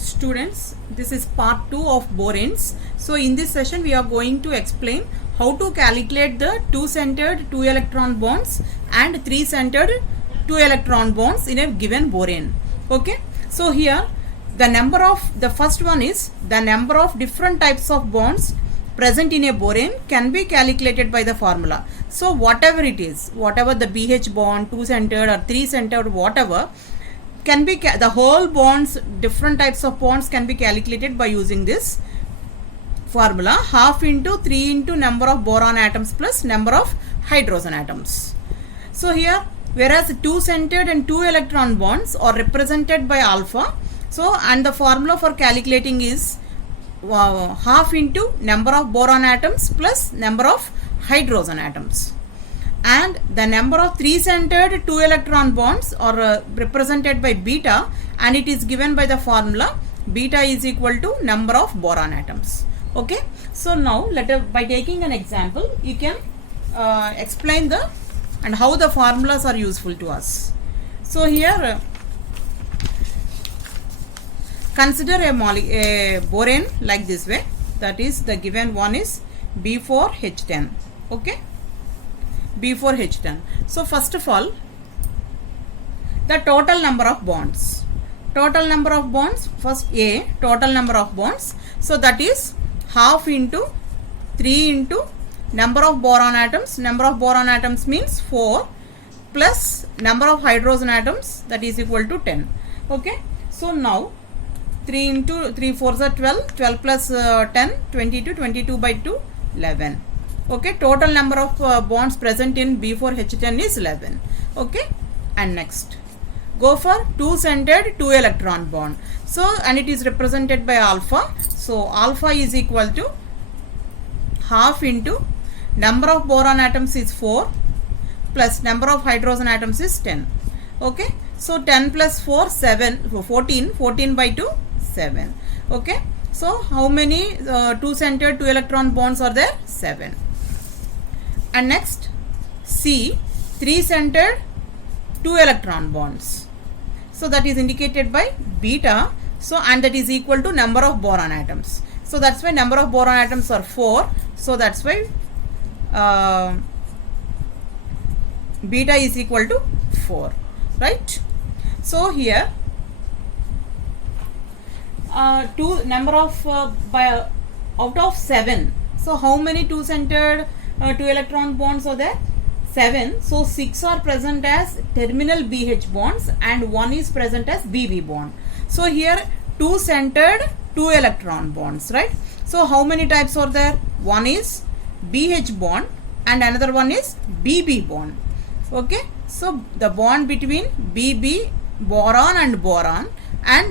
Students, this is part 2 of Boranes. So in this session we are going to explain how to calculate the 2-centered 2 electron bonds and 3-centered 2 electron bonds in a given borane. Okay, so here the first one is the number of different types of bonds present in a borane can be calculated by the formula. So whatever it is, whatever the BH bond, 2-centered or 3-centered, whatever, can be the whole bonds, different types of bonds can be calculated by using this formula, half into 3 into number of boron atoms plus number of hydrogen atoms. So here, whereas 2-centered and 2 electron bonds are represented by alpha, so and the formula for calculating is half into number of boron atoms plus number of hydrogen atoms. And the number of 3-centered 2 electron bonds are represented by beta, and it is given by the formula beta is equal to number of boron atoms. Okay, so now by taking an example you can explain and how the formulas are useful to us. So here consider a borane like this way, that is the given one is B4H10. Okay, B4H10. So first of all, the total number of bonds. Total number of bonds, first A, total number of bonds. So that is half into 3 into number of boron atoms. Number of boron atoms means 4 plus number of hydrogen atoms, that is equal to 10. Okay. So now 3 into 3 4s are 12. 12 plus 10, 22. 22 by 2, 11. Okay, total number of bonds present in B4H10 is 11. Okay, and next go for 2-centered 2 electron bond. So and it is represented by alpha. So alpha is equal to half into number of boron atoms is 4 plus number of hydrogen atoms is 10. Okay, so 10 plus 4, 7, 14. 14 by 2, 7. Okay, so how many 2-centered 2 electron bonds are there? 7. And next C, 3-centered 2 electron bonds. So that is indicated by beta. So and that is equal to number of boron atoms. So that's why number of boron atoms are 4. So that's why beta is equal to 4. Right? So here number of out of 7. So how many 2-centered 2 electron bonds are there? 7. So 6 are present as terminal BH bonds and 1 is present as BB bond. So here 2-centered 2 electron bonds, right? So how many types are there? One is BH bond and another one is BB bond. Okay, so the bond between BB, boron and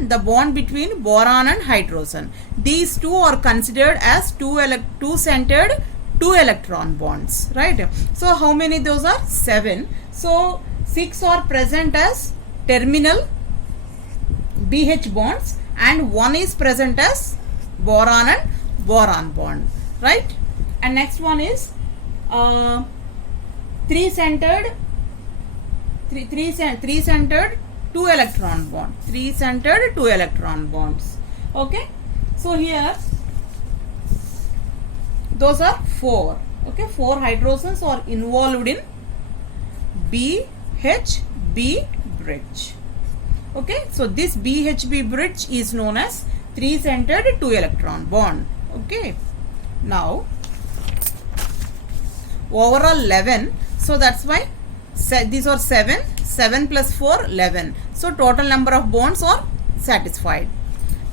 the bond between boron and hydrogen, these two are considered as 2-centered 2 electron bonds, right? So how many those are? 7. So 6 are present as terminal BH bonds and 1 is present as boron and boron bond, right? And next one is 3-centered 2 electron bond. 3-centered 2 electron bonds. Okay, so here those are 4. Okay, 4 hydrogens are involved in BHB bridge. Okay, so this BHB bridge is known as 3-centered 2 electron bond. Okay, now overall 11. So that's why these are 7. 7 plus 4, 11. So total number of bonds are satisfied.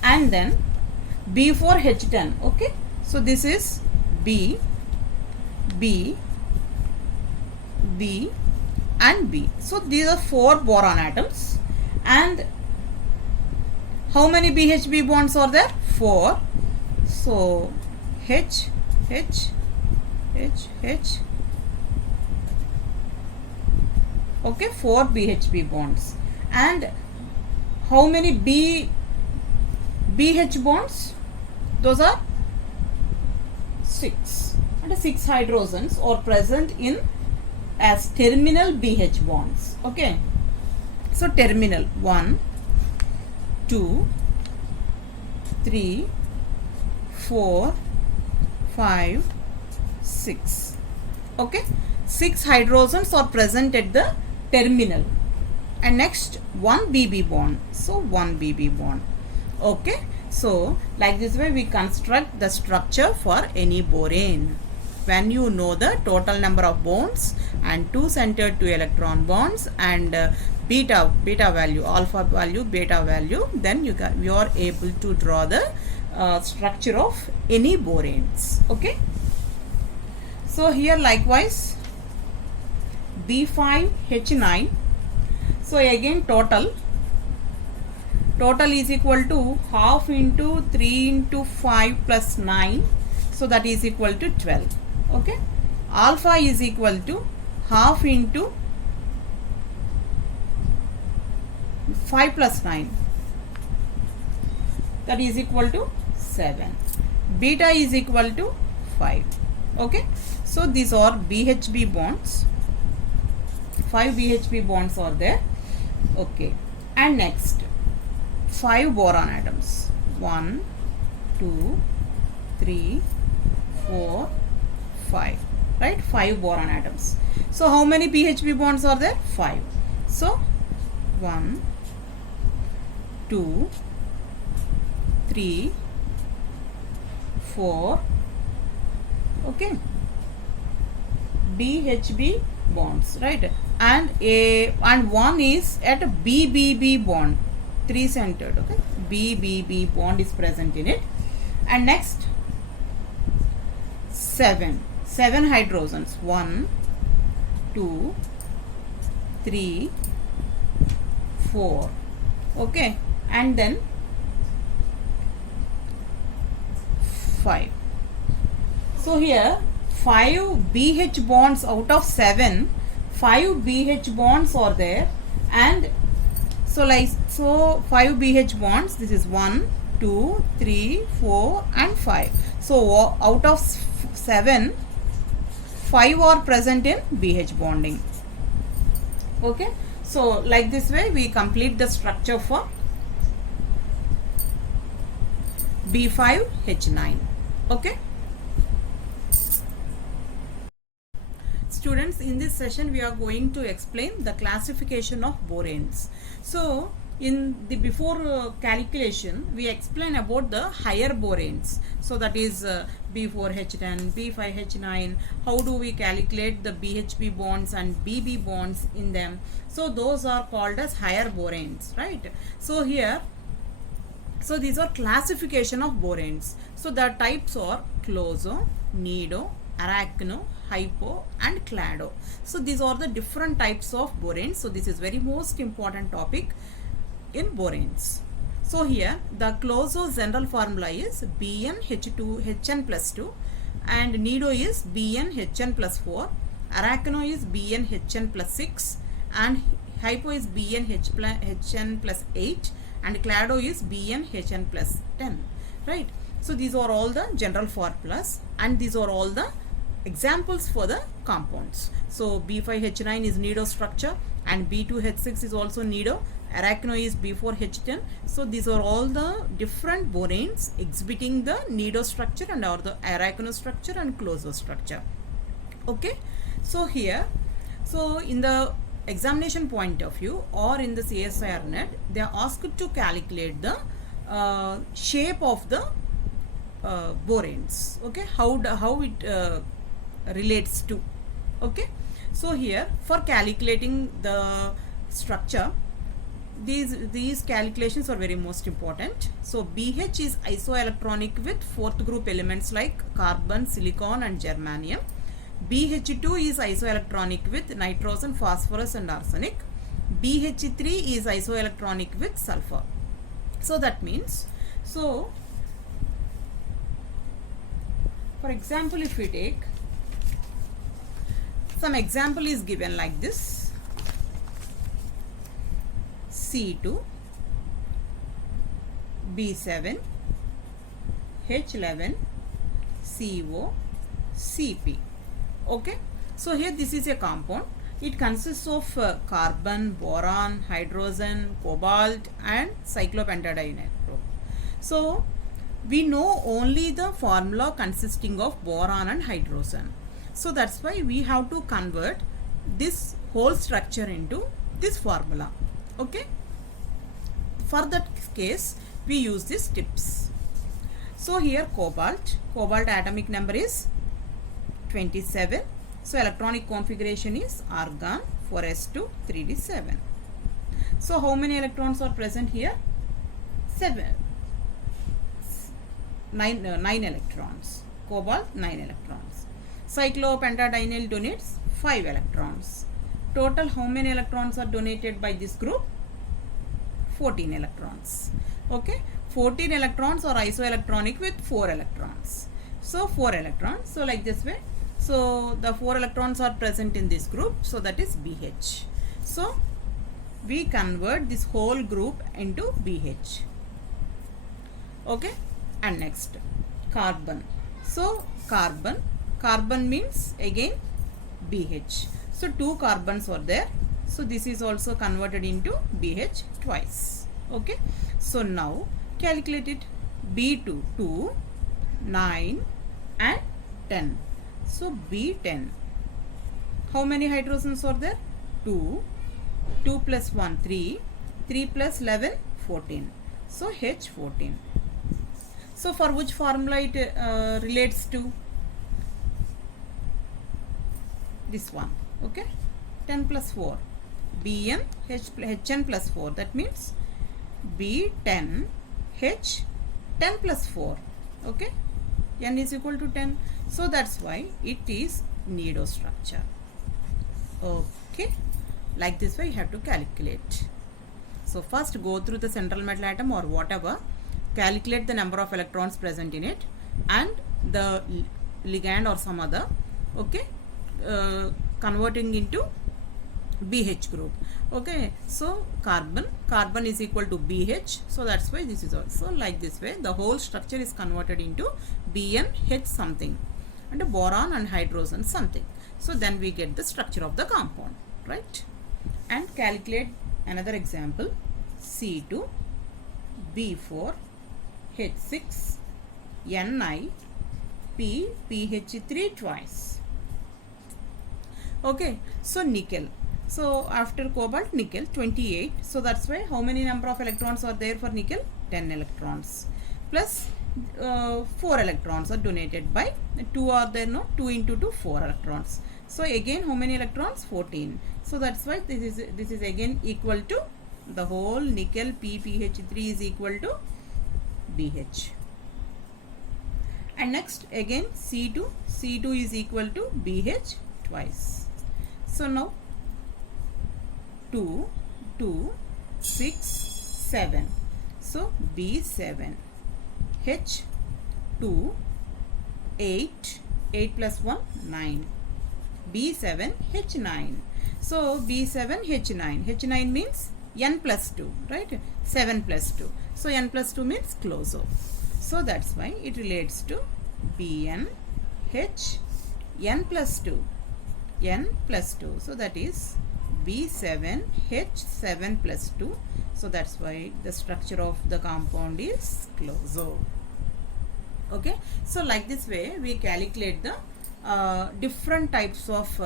And then B4H10. Okay, so this is B, B, B and B. So these are 4 boron atoms. And how many BHB bonds are there? 4. So H, H, H, H. Okay, 4 BHB bonds. And how many BH bonds? Those are 6. And 6 hydrogens are present in as terminal BH bonds. Okay, so terminal 1, 2, 3, 4, 5, 6. Okay, 6 hydrogens are present at the terminal. And next, 1 BB bond. So 1 BB bond. Okay, so like this way we construct the structure for any borane. When you know the total number of bonds and 2 centered 2 electron bonds and beta value, alpha value, beta value, then you are able to draw the structure of any boranes. Okay, so here likewise B5H9. So again total is equal to half into 3 into 5 plus 9, so that is equal to 12. Okay, alpha is equal to half into 5 plus 9, that is equal to 7. Beta is equal to 5. Okay, so these are BHB bonds. 5 BHB bonds are there. Okay, and next 5 boron atoms. 1, 2, 3, 4, 5. Right, 5 boron atoms. So how many BHB bonds are there? 5. So 1, 2, 3, 4. Okay, BHB bonds, right? And one is at a BBB bond, 3 centered. Okay, BBB bond is present in it. And next 7 hydrogens. 1, 2, 3, 4. Okay, and then 5. So here 5 BH bonds out of 7, 5 BH bonds are there, and so 5 BH bonds, this is 1, 2, 3, 4 and 5. So out of 7, 5 are present in BH bonding. Okay, so like this way we complete the structure for B5H9. Okay, students, in this session we are going to explain the classification of boranes. So in the before calculation we explain about the higher boranes. So that is B4H10, B5H9. How do we calculate the BHB bonds and BB bonds in them? So those are called as higher boranes, right? So here, so these are classification of boranes. So the types are closo, nido, arachno, hypo and clado. So these are the different types of boranes. So this is very most important topic in boranes. So here the closo general formula is BnH2Hn plus 2 and nido is BnHn plus 4, arachno is BnHn plus 6 and hypo is BnHn plus 8 and clado is BnHn plus 10, right? So these are all the general formulas and these are all the examples for the compounds. So B5H9 is nido structure and B2H6 is also nido, arachno is B4H10. So these are all the different boranes exhibiting the nido structure and or the arachno structure and closo structure. Okay, so here, so in the examination point of view or in the CSIR net, they are asked to calculate the shape of the boranes. Okay, how it relates to. Okay, so here for calculating the structure, these calculations are very most important. So BH is isoelectronic with fourth group elements like carbon, silicon and germanium. BH2 is isoelectronic with nitrogen, phosphorus and arsenic. BH3 is isoelectronic with sulfur. So that means, so for example, if we take some example is given like this: C2, B7, H11, CO, CP. Okay, so here this is a compound. It consists of carbon, boron, hydrogen, cobalt and cyclopentadiene. So we know only the formula consisting of boron and hydrogen. So that's why we have to convert this whole structure into this formula. Okay. For that case, we use these tips. So here cobalt atomic number is 27. So electronic configuration is argon 4s2 3d7. So how many electrons are present here? 9 electrons. Cobalt 9 electrons. Cyclopentadienyl donates 5 electrons. Total how many electrons are donated by this group? 14 electrons. Okay, 14 electrons are isoelectronic with 4 electrons. So 4 electrons. So like this way. So the 4 electrons are present in this group. So that is BH. So we convert this whole group into BH. Okay, and next carbon. So carbon means again BH. So 2 carbons are there. So this is also converted into BH twice. Okay, so now calculate it. B2 2, 9 and 10. So B10, how many hydrogens are there? 2 plus 1 3, 3 plus 11 14. So H14. So for which formula it relates to? This one. Okay, 10 plus 4, Bn Hn plus 4. That means B10 H 10 plus 4. Okay, N is equal to 10. So that's why it is nido structure. Okay, like this way you have to calculate. So first go through the central metal atom or whatever, calculate the number of electrons present in it and the ligand or some other. Okay, converting into BH group. Okay, so carbon is equal to BH. So that's why this is also like this way. The whole structure is converted into Bn H something and boron and hydrogen something. So then we get the structure of the compound, right? And calculate another example. C2 B4 H6 Ni P PH3 twice. Okay, so nickel. So after cobalt, nickel 28. So that's why how many number of electrons are there for nickel? 10 electrons plus 4 electrons are donated by 2 are there, no? 2 into 2 4 electrons. So again how many electrons? 14. So that's why this is again equal to the whole nickel PPH3 is equal to BH. And next again C2 is equal to BH twice. So now 2 6 7. So B7 H2 8 plus 1 9. B7 H9. So B7 H9. H9 means N plus 2, right? 7 plus 2. So N plus 2 means closo. So that's why it relates to Bn H N plus 2. N plus 2. So that is B7 H7 plus 2. So that's why the structure of the compound is closo. Okay. So like this way we calculate the different types of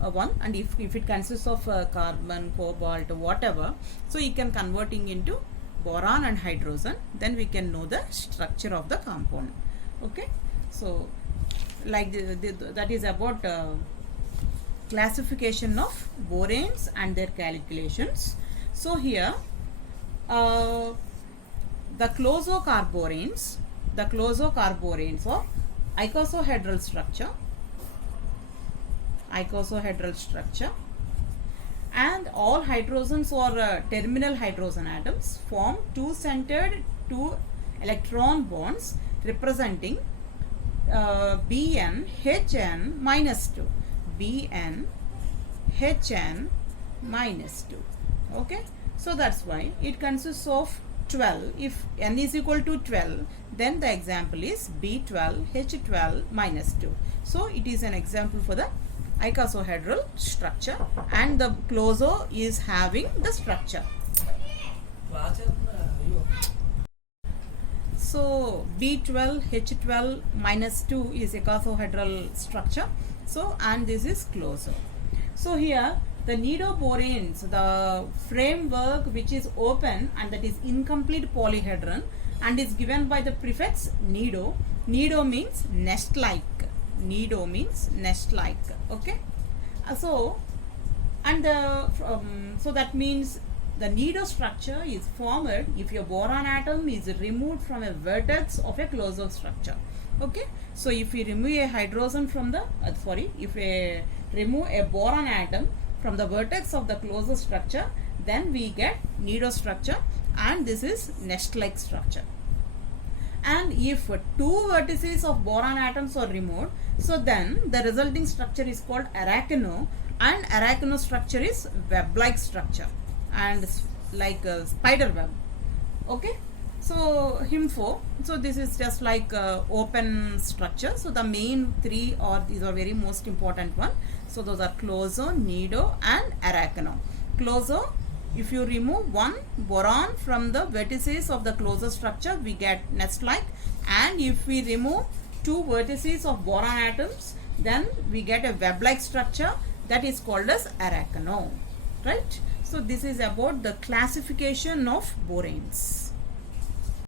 one, and if it consists of carbon, cobalt, whatever, so you can converting into boron and hydrogen, then we can know the structure of the compound. Okay, so like that is about classification of boranes and their calculations. So here the closocarboranes are icosahedral structure, and all hydrogens or terminal hydrogen atoms form two-centered 2 electron bonds representing Bn Hn minus 2. Bn Hn minus 2. Okay, so that's why it consists of 12. If n is equal to 12, then the example is B12 H12 minus 2. So it is an example for the icosahedral structure, and the closo is having the structure. So B12H12 minus 2 is a icosahedral structure. So and this is closer. So here the nidoboranes, the framework which is open and that is incomplete polyhedron and is given by the prefix nido. Nido means nest like. Nido means nest like. Okay. So and so that means the nido structure is formed if your boron atom is removed from a vertex of a closure structure. Okay. So if we remove a hydrogen from the if we remove a boron atom from the vertex of the closure structure, then we get nido structure, and this is nest like structure. And if two vertices of boron atoms are removed, so then the resulting structure is called arachno, and arachno structure is web like structure and like a spider web. Okay. So info, so this is just like open structure. So the main three are, these are very most important one. So those are closo, nido and arachno. Closo, if you remove one boron from the vertices of the closure structure, we get nest like, and if we remove two vertices of boron atoms, then we get a web like structure that is called as arachno, right? So this is about the classification of boranes.